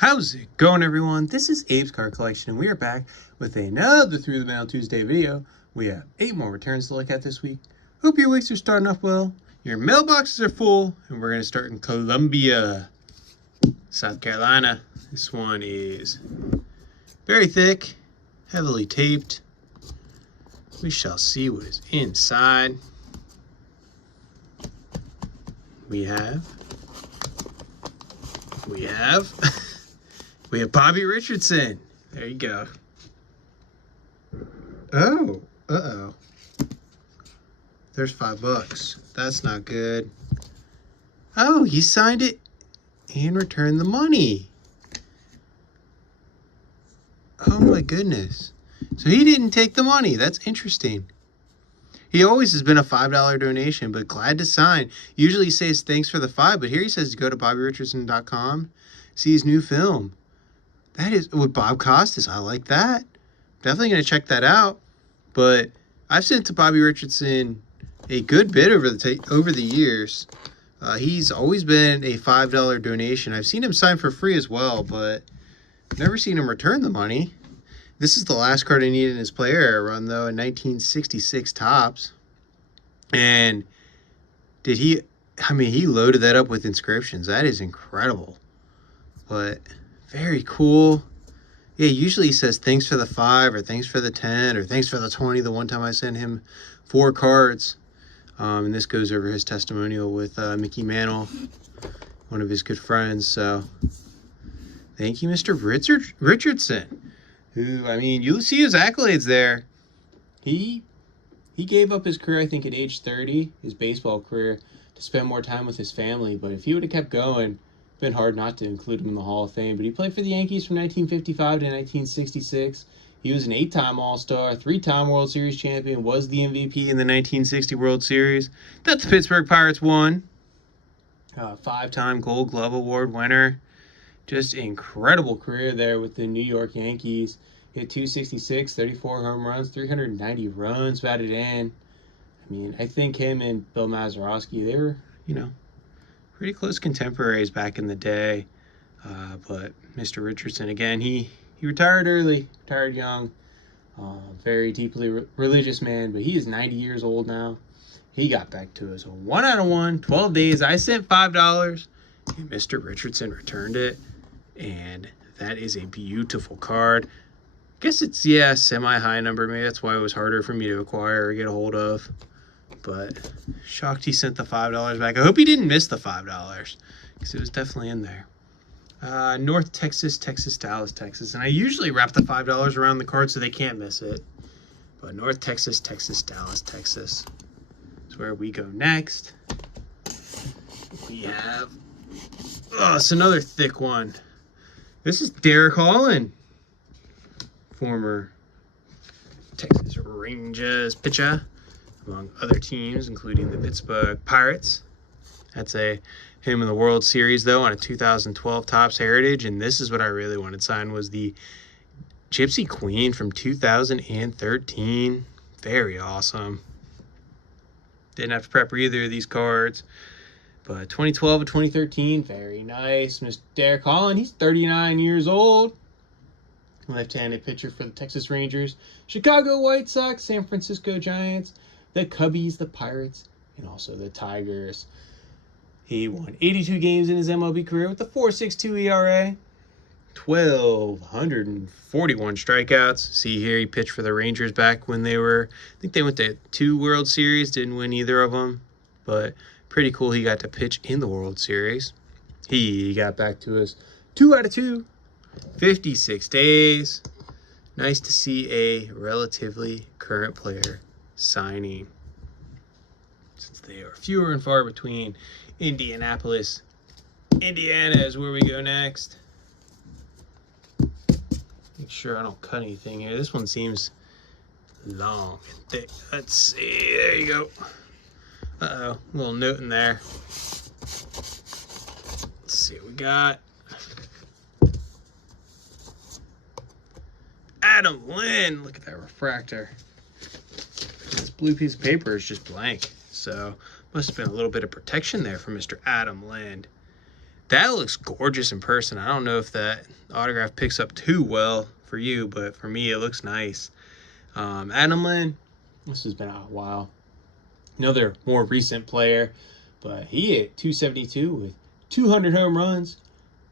How's it going, everyone? This is Abe's Card Collection, and we are back with another Through the Mail Tuesday video. We have 8 more returns to look at this week. Hope your weeks are starting off well, your mailboxes are full, and we're going to start in Columbia, South Carolina. This one is very thick, heavily taped. We shall see what is inside. We have Bobby Richardson. There you go. Oh, uh-oh. There's $5. That's not good. Oh, he signed it and returned the money. Oh my goodness. So he didn't take the money. That's interesting. He always has been a $5 donation, but glad to sign. Usually he says thanks for the $5, but here he says go to BobbyRichardson.com, see his new film. That is with Bob Costas. I like that. Definitely going to check that out. But I've sent to Bobby Richardson a good bit over the years. He's always been a $5 donation. I've seen him sign for free as well, but never seen him return the money. This is the last card I needed in his player era run, though, in 1966 Topps. And he loaded that up with inscriptions. That is incredible. But very cool. Yeah, usually he says thanks for the 5 or thanks for the 10 or thanks for the 20. The one time I sent him 4 cards. And this goes over his testimonial with Mickey Mantle, one of his good friends. So thank you, Mr. Richardson, who, I mean, you see his accolades there. He gave up his career, I think, at age 30, his baseball career, to spend more time with his family. But if he would have kept going, been hard not to include him in the Hall of Fame. But he played for the Yankees from 1955 to 1966. He was an 8-time All-Star, 3-time World Series champion, was the MVP in the 1960 World Series that the Pittsburgh Pirates won. 5-time Gold Glove Award winner. Just incredible career there with the New York Yankees. Hit .266, 34 home runs, 390 runs batted in. I mean, I think him and Bill Mazeroski, they were, pretty close contemporaries back in the day. But Mr. Richardson, again, he retired early, retired young. Very deeply religious man, but he is 90 years old now. He got back to us 1 out of 1, 12 days. I sent $5, and Mr. Richardson returned it. And that is a beautiful card. I guess it's, semi-high number. Maybe that's why it was harder for me to acquire or get a hold of. But shocked he sent the $5 back. I hope he didn't miss the $5 because it was definitely in there. North Texas, Dallas, Texas. And I usually wrap the $5 around the card so they can't miss it. But North Texas, Dallas, Texas is where we go next. We have, it's another thick one. This is Derek Holland, former Texas Rangers pitcher, among other teams, including the Pittsburgh Pirates. That's him in the World Series, though, on a 2012 Topps Heritage. And this is what I really wanted signed, was the Gypsy Queen from 2013. Very awesome. Didn't have to prep either of these cards. But 2012 and 2013, very nice. Mr. Derek Holland, he's 39 years old. Left-handed pitcher for the Texas Rangers, Chicago White Sox, San Francisco Giants, the Cubbies, the Pirates, and also the Tigers. He won 82 games in his MLB career with a 4.62 ERA, 1,241 strikeouts. See here, he pitched for the Rangers back when I think they went to 2 World Series, didn't win either of them, but pretty cool he got to pitch in the World Series. He got back to us 2 out of 2, 56 days. Nice to see a relatively current player signing, since they are fewer and far between. Indianapolis, Indiana is where we go next. Make sure I don't cut anything here. This one seems long and thick. Let's see. There you go. Uh-oh. A little note in there. Let's see what we got. Adam Lind. Look at that refractor. This blue piece of paper is just blank. So must have been a little bit of protection there for Mr. Adam Lind. That looks gorgeous in person. I don't know if that autograph picks up too well for you, but for me, it looks nice. Adam Lynn, this has been a while. Another more recent player, but he hit 272 with 200 home runs,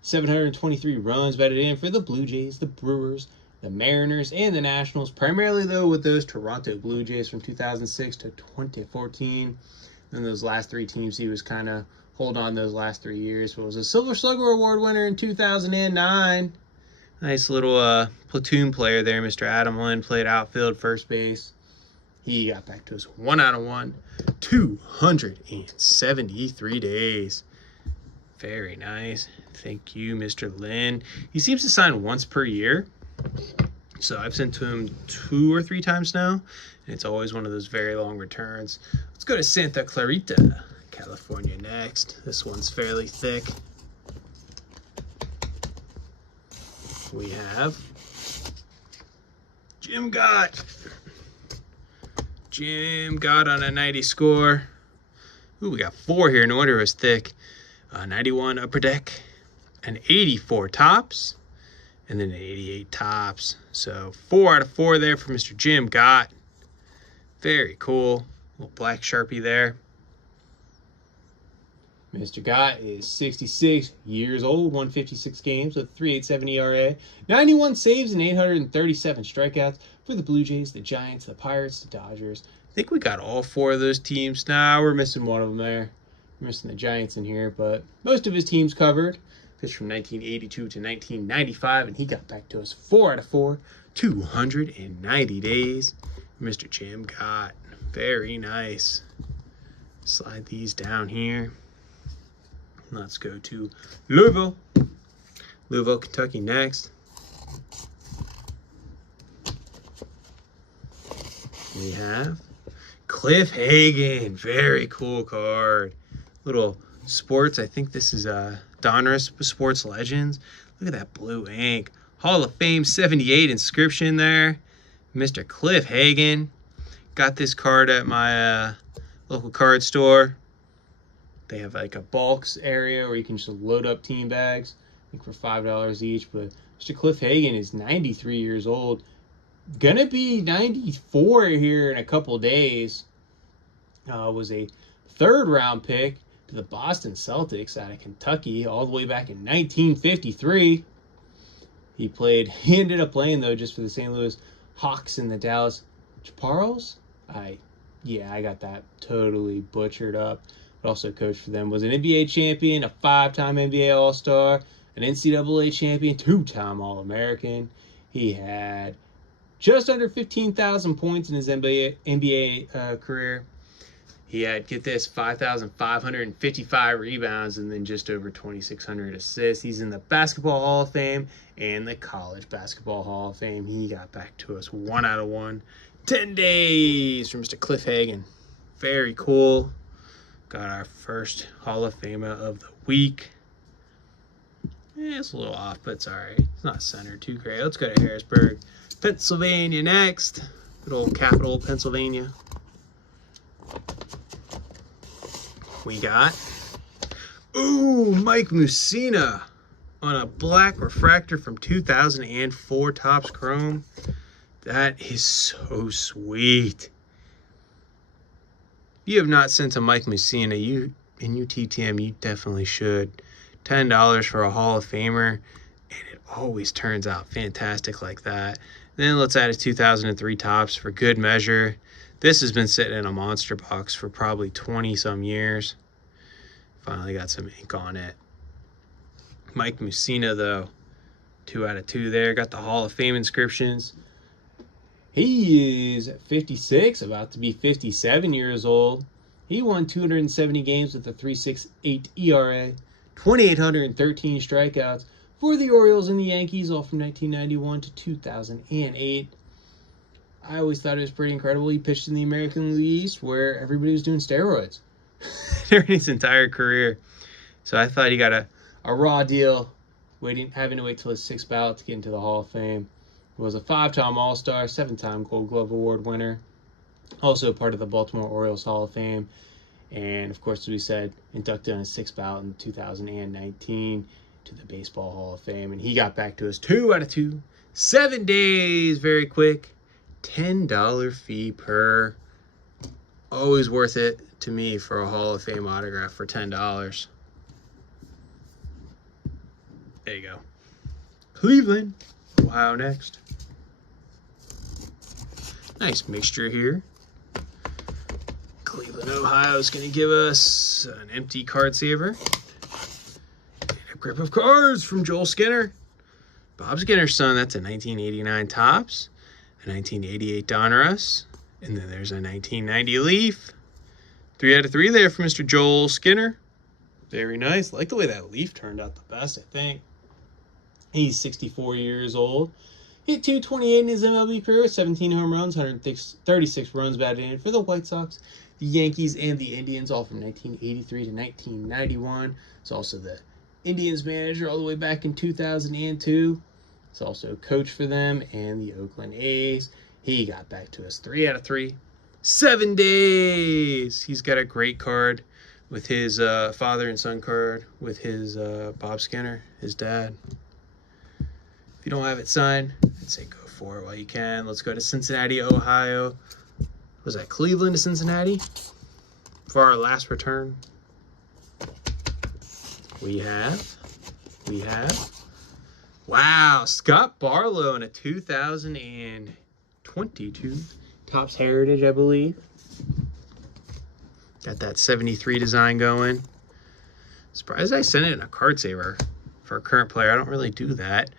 723 runs batted in for the Blue Jays, the Brewers, the Mariners, and the Nationals. Primarily, though, with those Toronto Blue Jays from 2006 to 2014. And those last 3 teams, he was kind of hold on those last 3 years. But was a Silver Slugger Award winner in 2009. Nice little platoon player there, Mr. Adam Lynn. Played outfield, first base. He got back to us 1 out of 1, 273 days. Very nice. Thank you, Mr. Lynn. He seems to sign once per year. So I've sent to him 2 or 3 times now. And it's always one of those very long returns. Let's go to Santa Clarita, California next. This one's fairly thick. We have Jim Gott. Jim Gott on a 90 score. Ooh, we got 4 here. No wonder it was thick. 91 upper deck, an 84 tops, and then an 88 tops. So 4 out of 4 there for Mr. Jim Gott. Very cool. Little black Sharpie there. Mr. Gott is 66 years old, 156 games with 3.87 ERA, 91 saves and 837 strikeouts for the Blue Jays, the Giants, the Pirates, the Dodgers. I think we got all 4 of those teams. Nah, we're missing one of them there. We're missing the Giants in here, but most of his teams covered. Pitched from 1982 to 1995, and he got back to us 4 out of 4, 290 days. Mr. Jim Gott. Very nice. Slide these down here. Let's go to Louisville. Louisville, Kentucky next. We have Cliff Hagan. Very cool card. Little sports. I think this is Donruss Sports Legends. Look at that blue ink. Hall of Fame 78 inscription there. Mr. Cliff Hagan. Got this card at my local card store. They have like a bulks area where you can just load up team bags, I think for $5 each. But Mr. Cliff Hagan is 93 years old. Gonna be 94 here in a couple days. Was a 3rd round pick to the Boston Celtics out of Kentucky all the way back in 1953. He ended up playing though just for the St. Louis Hawks and the Dallas Chaparrals. I got that totally butchered up. But also coached for them. Was an NBA champion, a 5-time NBA All-Star, an NCAA champion, 2-time All-American. He had just under 15,000 points in his NBA career. He had, get this, 5,555 rebounds and then just over 2,600 assists. He's in the Basketball Hall of Fame and the College Basketball Hall of Fame. He got back to us 1 out of 1. 10 days from Mr. Cliff Hagan. Very cool. Got our first Hall of Famer of the week. Yeah, it's a little off, but it's all right. It's not centered too great. Let's go to Harrisburg, Pennsylvania next. Good old capital, Pennsylvania. We got, Mike Mussina on a black refractor from 2004 Topps Chrome. That is so sweet. If you have not sent to Mike Mussina, you TTM, you definitely should. $10 for a Hall of Famer, and it always turns out fantastic like that. Then let's add a 2003 Topps for good measure. This has been sitting in a monster box for probably 20-some years. Finally got some ink on it. Mike Mussina, though, 2 out of 2 there. Got the Hall of Fame inscriptions. He is 56, about to be 57 years old. He won 270 games with a 3.68 ERA, 2,813 strikeouts for the Orioles and the Yankees, all from 1991 to 2008. I always thought it was pretty incredible. He pitched in the American League East where everybody was doing steroids during his entire career. So I thought he got a raw deal, having to wait till his 6th ballot to get into the Hall of Fame. Was a 5-time All-Star, 7-time Gold Glove Award winner. Also part of the Baltimore Orioles Hall of Fame. And, of course, as we said, inducted on his 6th ballot in 2019 to the Baseball Hall of Fame. And he got back to us 2 out of 2. 7 days, very quick. $10 fee per. Always worth it to me for a Hall of Fame autograph for $10. There you go. Cleveland, Ohio next. Nice mixture here. Cleveland, Ohio is going to give us an empty card saver. And a grip of cards from Joel Skinner. Bob Skinner's son, that's a 1989 Topps, a 1988 Donruss, and then there's a 1990 Leaf. 3 out of 3 there for Mr. Joel Skinner. Very nice. Like the way that Leaf turned out the best, I think. He's 64 years old. Hit .228 in his MLB career, 17 home runs, 136 runs batted in for the White Sox, the Yankees, and the Indians, all from 1983 to 1991. He's also the Indians manager all the way back in 2002. He's also a coach for them and the Oakland A's. He got back to us 3 out of 3. 7 days. He's got a great card with his father and son card with his Bob Skinner, his dad. If you don't have it signed, I'd say go for it while you can. Let's go to Cincinnati, Ohio. Was that Cleveland to Cincinnati for our last return? We have. Wow, Scott Barlow in a 2022 Topps Heritage, I believe. Got that 73 design going. Surprised I sent it in a card saver for a current player. I don't really do that.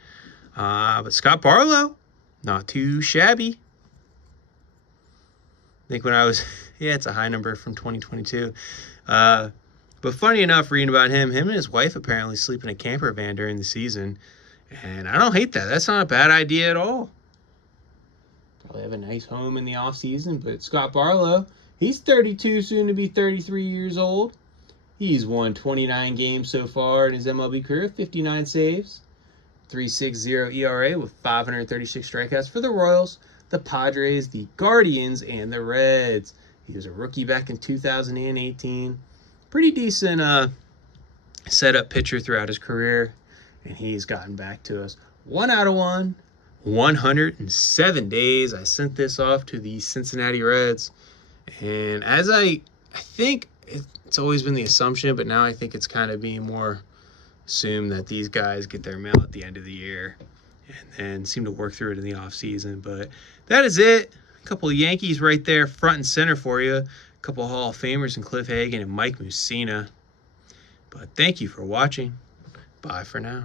But Scott Barlow, not too shabby. I think when I was, yeah, it's a high number from 2022. But funny enough, reading about him and his wife apparently sleep in a camper van during the season. And I don't hate that. That's not a bad idea at all. Probably have a nice home in the off season. But Scott Barlow, he's 32, soon to be 33 years old. He's won 29 games so far in his MLB career, 59 saves. 3.60 ERA with 536 strikeouts for the Royals, the Padres, the Guardians, and the Reds. He was a rookie back in 2018. Pretty decent setup pitcher throughout his career, and he's gotten back to us 1 out of 1, 107 days. I sent this off to the Cincinnati Reds, and as I think it's always been the assumption, but now I think it's kind of being more assume that these guys get their mail at the end of the year and then seem to work through it in the off season. But that is it. A couple of Yankees right there front and center for you. A couple of Hall of Famers in Cliff Hagan and Mike Mussina. But thank you for watching. Bye for now.